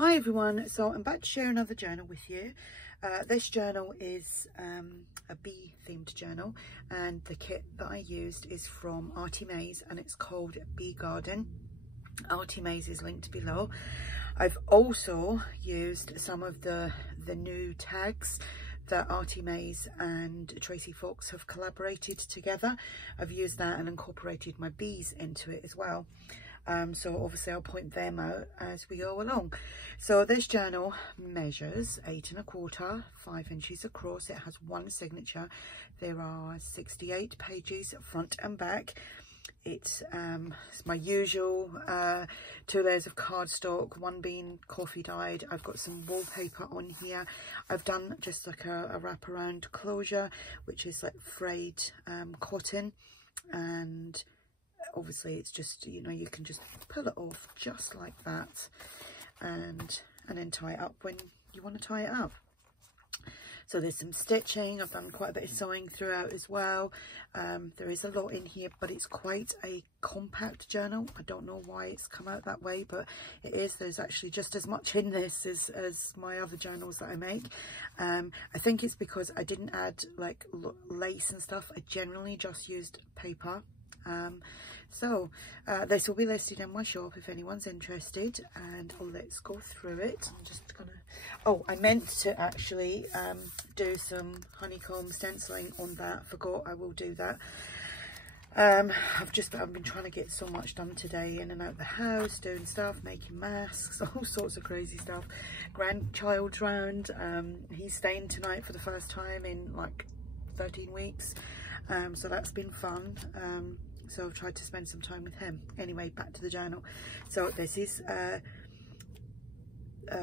Hi everyone, so I'm back to share another journal with you. This journal is a bee themed journal, and the kit that I used is from ARTYmaze and it's called Bee Garden. ARTYmaze is linked below. I've also used some of the new tags that ARTYmaze and Tracy Fox have collaborated together. I've used that and incorporated my bees into it as well. So obviously I'll point them out as we go along. So this journal measures 8 1/4, 5 inches across. It has one signature. There are 68 pages front and back. It's my usual 2 layers of cardstock, one being coffee dyed. I've got some wallpaper on here. I've done just like a wraparound closure, which is like frayed cotton, and obviously it's just, you know, you can just pull it off just like that and then tie it up when you want to tie it up. So there's some stitching. I've done quite a bit of sewing throughout as well. There is a lot in here, but it's quite a compact journal. I don't know why it's come out that way, but it is. There's actually just as much in this as my other journals that I make. I think it's because I didn't add like lace and stuff. I generally just used paper. So this will be listed in my shop if anyone's interested, and let's go through it. I'm just gonna, oh, I meant to actually do some honeycomb stenciling on that. Forgot. I will do that. I've been trying to get so much done today, in and out the house, doing stuff, making masks, all sorts of crazy stuff. Grandchild's round. He's staying tonight for the first time in like 13 weeks, so that's been fun. So I've tried to spend some time with him. Anyway, back to the journal. So this is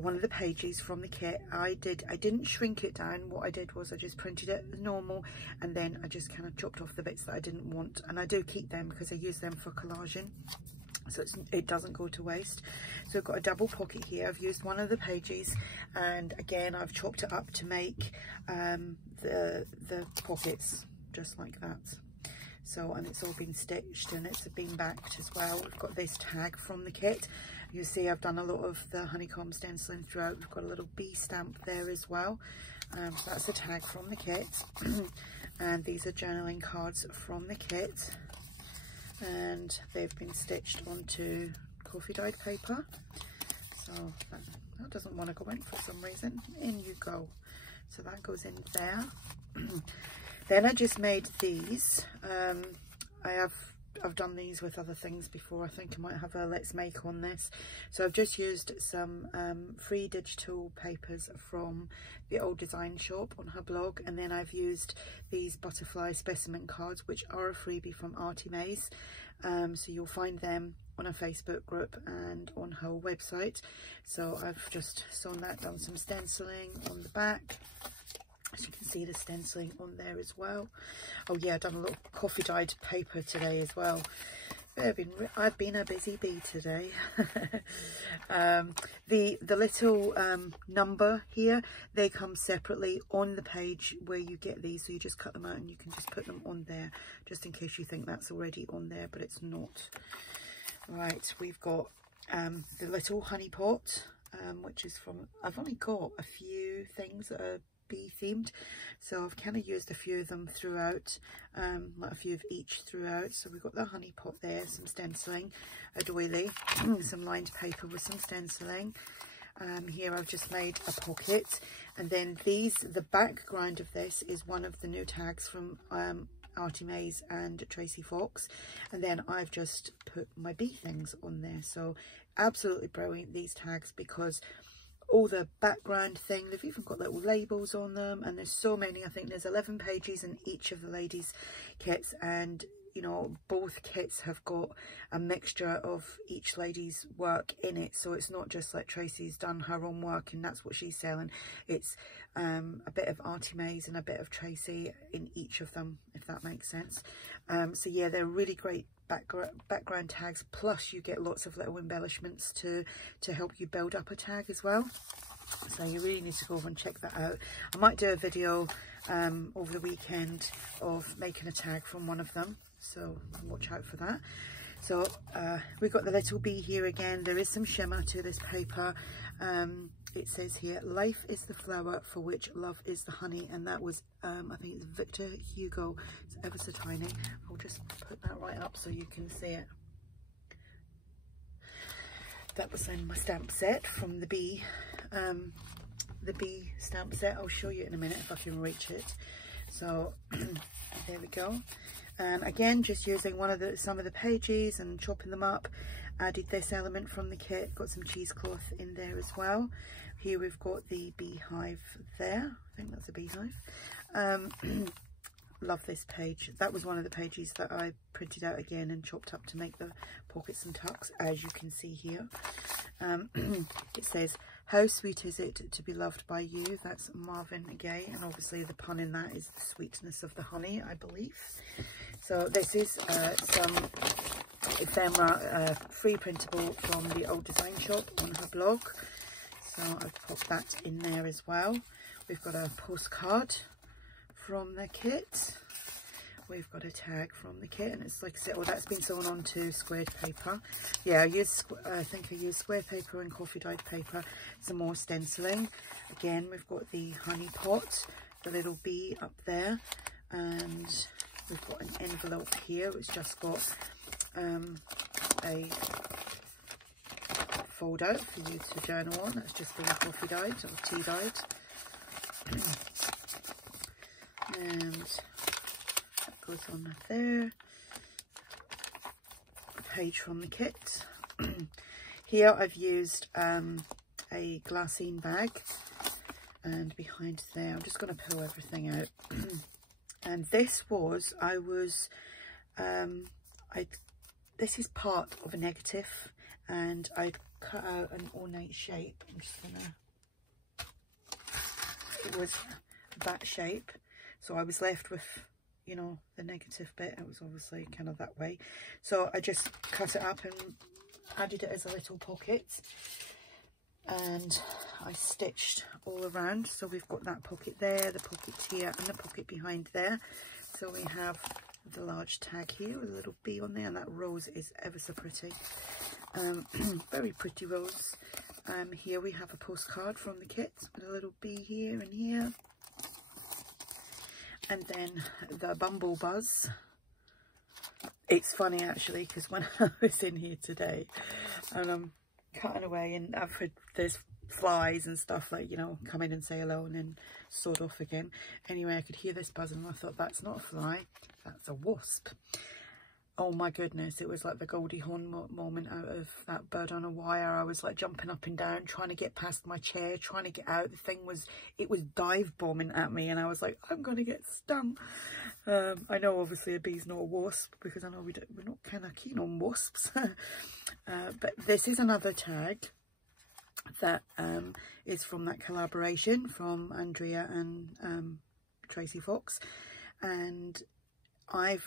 one of the pages from the kit. I didn't shrink it down. What I did was I just printed it as normal, and then I just kind of chopped off the bits that I didn't want, and I do keep them because I use them for collaging, so it doesn't go to waste. So I've got a double pocket here. I've used one of the pages, and again I've chopped it up to make the pockets just like that. So, and it's all been stitched and it's been backed as well. We've got this tag from the kit. You'll see I've done a lot of the honeycomb stenciling throughout. We've got a little bee stamp there as well. So that's the tag from the kit. And these are journaling cards from the kit. And they've been stitched onto coffee dyed paper. So that doesn't want to go in for some reason. In you go. So that goes in there. Then I just made these. I've done these with other things before. I think I might have a let's make on this. So I've just used some free digital papers from the old design shop on her blog, and then I've used these butterfly specimen cards, which are a freebie from ARTYmaze. So you'll find them on a Facebook group and on her website. So I've just sewn that, done some stenciling on the back. As you can see, the stenciling on there as well. Oh yeah, I've done a little coffee dyed paper today as well. I've been a busy bee today. The little number here, they come separately on the page where you get these, so you just cut them out and you can just put them on there, just in case you think that's already on there, but it's not. Right, we've got the little honey pot, which is from, I've only got a few things that are bee themed, so I've kind of used a few of them throughout, like a few of each throughout. So we've got the honey pot there, some stenciling, a doily, some lined paper with some stenciling. Here I've just made a pocket, and then the background of this is one of the new tags from ARTYmaze and Tracy Fox, and then I've just put my bee things on there. So absolutely brilliant, these tags, because all the background thing, they've even got little labels on them, and there's so many. I think there's 11 pages in each of the ladies' kits, and you know, both kits have got a mixture of each lady's work in it, so it's not just like Tracy's done her own work and that's what she's selling. It's a bit of ARTYmaze and a bit of Tracy in each of them, if that makes sense. So yeah, they're really great background tags, plus you get lots of little embellishments to help you build up a tag as well. So you really need to go over and check that out. I might do a video over the weekend of making a tag from one of them, so watch out for that. So we've got the little bee here again. There is some shimmer to this paper. It says here, life is the flower for which love is the honey, and that was I think it's Victor Hugo. It's ever so tiny. I'll just put that right up so you can see it. That was in my stamp set from the bee stamp set. I'll show you in a minute if I can reach it. So there we go. And again, just using some of the pages and chopping them up. Added this element from the kit. Got some cheesecloth in there as well. Here we've got the beehive there. I think that's a beehive. Love this page. That was one of the pages that I printed out again and chopped up to make the pockets and tucks, as you can see here. It says, how sweet is it to be loved by you? That's Marvin Gaye, and obviously the pun in that is the sweetness of the honey, I believe. So this is some ephemera free printable from the old design shop on her blog. So I've popped that in there as well. We've got a postcard from the kit. We've got a tag from the kit, and it's like I said, well, that's been sewn onto squared paper. Yeah, I think I used square paper and coffee dyed paper. Some more stenciling. Again, we've got the honey pot, the little bee up there, and we've got an envelope here which just got a folder for you to journal on. That's just been coffee dyed or tea dyed. And that goes on there. A page from the kit. Here I've used a glassine bag, and behind there I'm just going to pull everything out. And this was, this is part of a negative, and I'd cut out an ornate shape. I'm just gonna, it was that shape, so I was left with, you know, the negative bit. It was obviously kind of that way, so I just cut it up and added it as a little pocket, and I stitched all around. So we've got that pocket there, the pocket here, and the pocket behind there. So we have the large tag here with a little bee on there, and that rose is ever so pretty. Very pretty rose. Here we have a postcard from the kit with a little bee here and here. And then the bumble buzz. It's funny actually, because when I was in here today and I'm cutting away, and I've heard there's flies and stuff, like, you know, come in and say hello and then sort off again. Anyway, I could hear this buzzing, and I thought, that's not a fly, that's a wasp. Oh my goodness, it was like the Goldie Hawn moment out of That Bird on a Wire. I was like jumping up and down, trying to get past my chair, trying to get out. The thing was, it was dive bombing at me, and I was like, I'm going to get stung. I know obviously a bee's not a wasp, because I know we're not kind of keen on wasps. But this is another tag that is from that collaboration from Andrea and Tracy Fox. And I've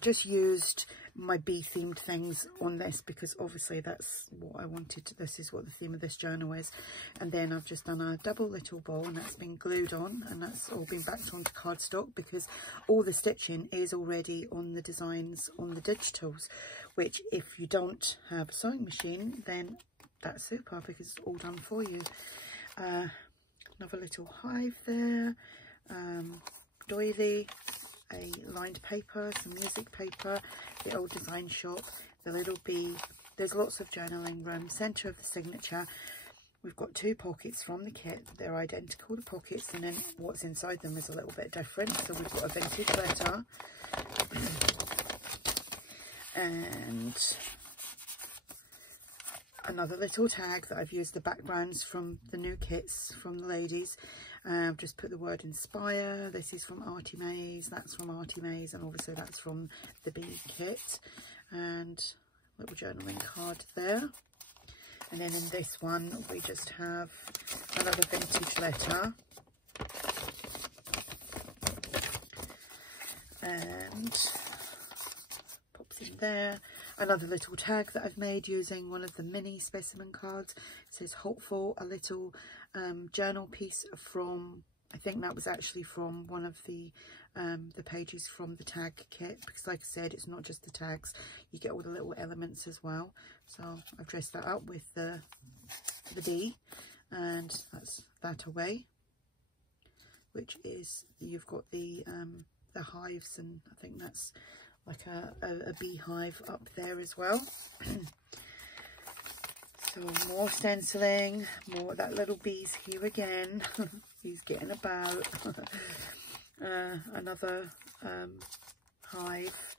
just used my bee themed things on this, because obviously that's what I wanted. This is what the theme of this journal is. And then I've just done a double little bow, and that's been glued on, and that's all been backed onto cardstock, because all the stitching is already on the designs on the digitals, which if you don't have a sewing machine, then that's super, because it's all done for you. Another little hive there, doily, a lined paper, some music paper, the old design shop, the little bee. There's lots of journaling room. Centre of the signature. We've got two pockets from the kit. They're identical, the pockets, and then what's inside them is a little bit different. So we've got a vintage letter, and another little tag that I've used the backgrounds from the new kits from the ladies. I've just put the word inspire. This is from ARTYmaze, that's from ARTYmaze, and obviously that's from the bee kit. And little journaling card there. And then in this one we just have another vintage letter, and pops in there. Another little tag that I've made using one of the mini specimen cards. It says hopeful, a little journal piece from I think that was actually from one of the pages from the tag kit, because like I said, it's not just the tags, you get all the little elements as well. So I've dressed that up with the bee, and that's that away, which is, you've got the hives, and I think that's like a beehive up there as well. So more stenciling, more, that little bee's here again. He's getting about. Another hive,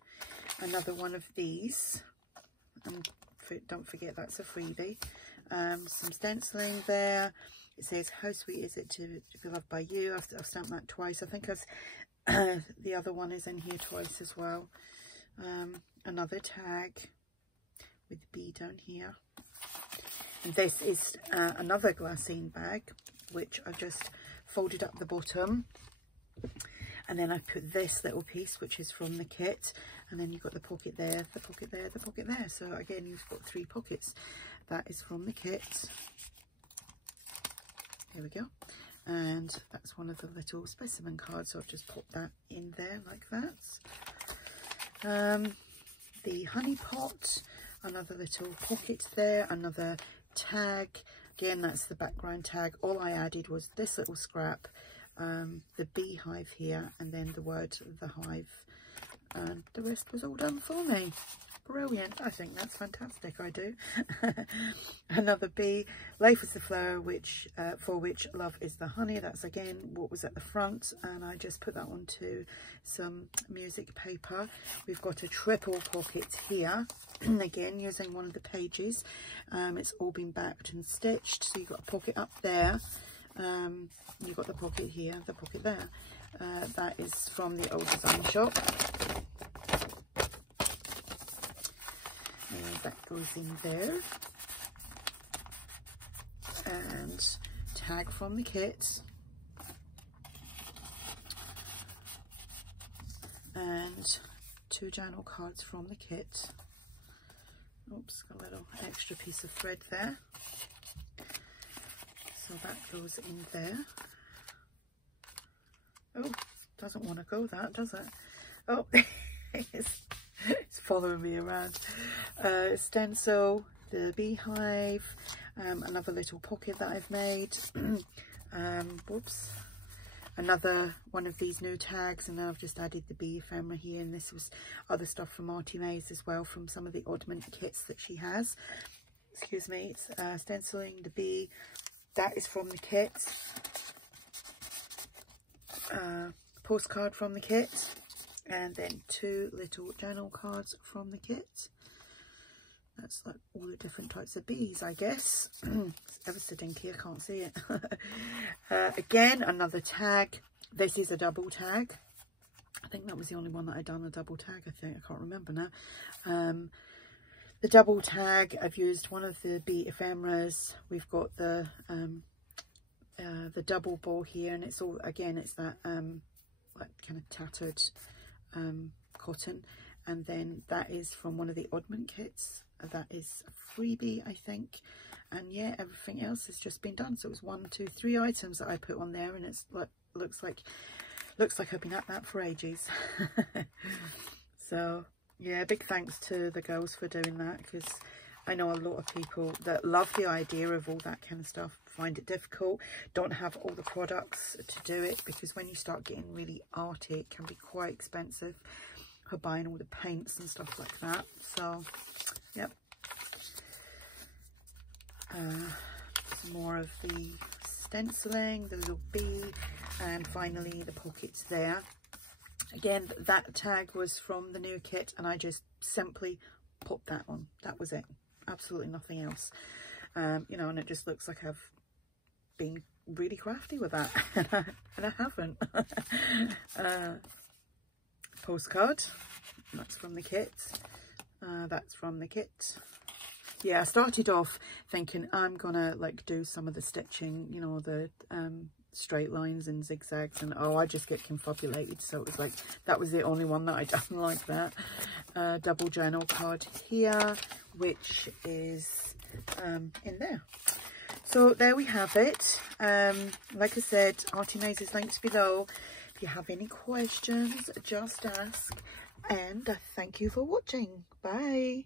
another one of these, and don't forget that's a freebie. Some stenciling there. It says, how sweet is it to be loved by you. I've stamped that twice. I think the other one is in here twice as well. Another tag with the bee down here. And this is another glassine bag, which I've just folded up the bottom, and then I put this little piece, which is from the kit, and then you've got the pocket there, the pocket there, the pocket there. So again, you've got 3 pockets. That is from the kit. Here we go. And that's one of the little specimen cards, so I've just popped that in there like that. The honey pot, another little pocket there, another tag. Again, that's the background tag. All I added was this little scrap, the beehive here, and then the word the hive, and the rest was all done for me. Brilliant. I think that's fantastic. I do. Another bee. Life is the flower which for which love is the honey. That's again what was at the front, and I just put that onto some music paper. We've got a triple pocket here, again using one of the pages. It's all been backed and stitched, so you've got a pocket up there, you've got the pocket here, the pocket there. That is from the old design shop. That goes in there, and tag from the kit, and 2 journal cards from the kit. Oops, got a little extra piece of thread there, so that goes in there. Oh, doesn't want to go, that, does it? Oh, it's following me around. Stencil, the beehive, another little pocket that I've made. Whoops, another one of these new tags, and now I've just added the bee ephemera here, and this was other stuff from ARTYmaze as well, from some of the oddment kits that she has. Excuse me. It's stenciling the bee. That is from the kit. Postcard from the kit. And then 2 little journal cards from the kit. That's like all the different types of bees, I guess. It's ever so dinky, I can't see it. Again, another tag. This is a double tag. I think that was the only one that I'd done a double tag, I think. I can't remember now. The double tag, I've used one of the bee ephemeras. We've got the double ball here, and it's all, again, it's that like kind of tattered cotton, and then that is from one of the oddment kits. That is a freebie, I think. And yeah, everything else has just been done. So it was 1, 2, 3 items that I put on there, and it's like looks like I've been at that for ages. So yeah, big thanks to the girls for doing that, because I know a lot of people that love the idea of all that kind of stuff find it difficult, don't have all the products to do it, because when you start getting really arty, it can be quite expensive for buying all the paints and stuff like that. So yep, more of the stenciling, the little bee, and finally the pockets there. Again, that tag was from the new kit, and I just simply popped that on. That was it, absolutely nothing else. You know, and it just looks like I've been really crafty with that, and I haven't. Postcard, that's from the kit. That's from the kit. Yeah, I started off thinking I'm gonna like do some of the stitching, you know, the straight lines and zigzags, and oh, I just get confabulated. So it was like, that was the only one that I done like that. Double journal card here, which is in there. So there we have it. Like I said, ARTYmaze is linked below. If you have any questions, just ask. And thank you for watching. Bye.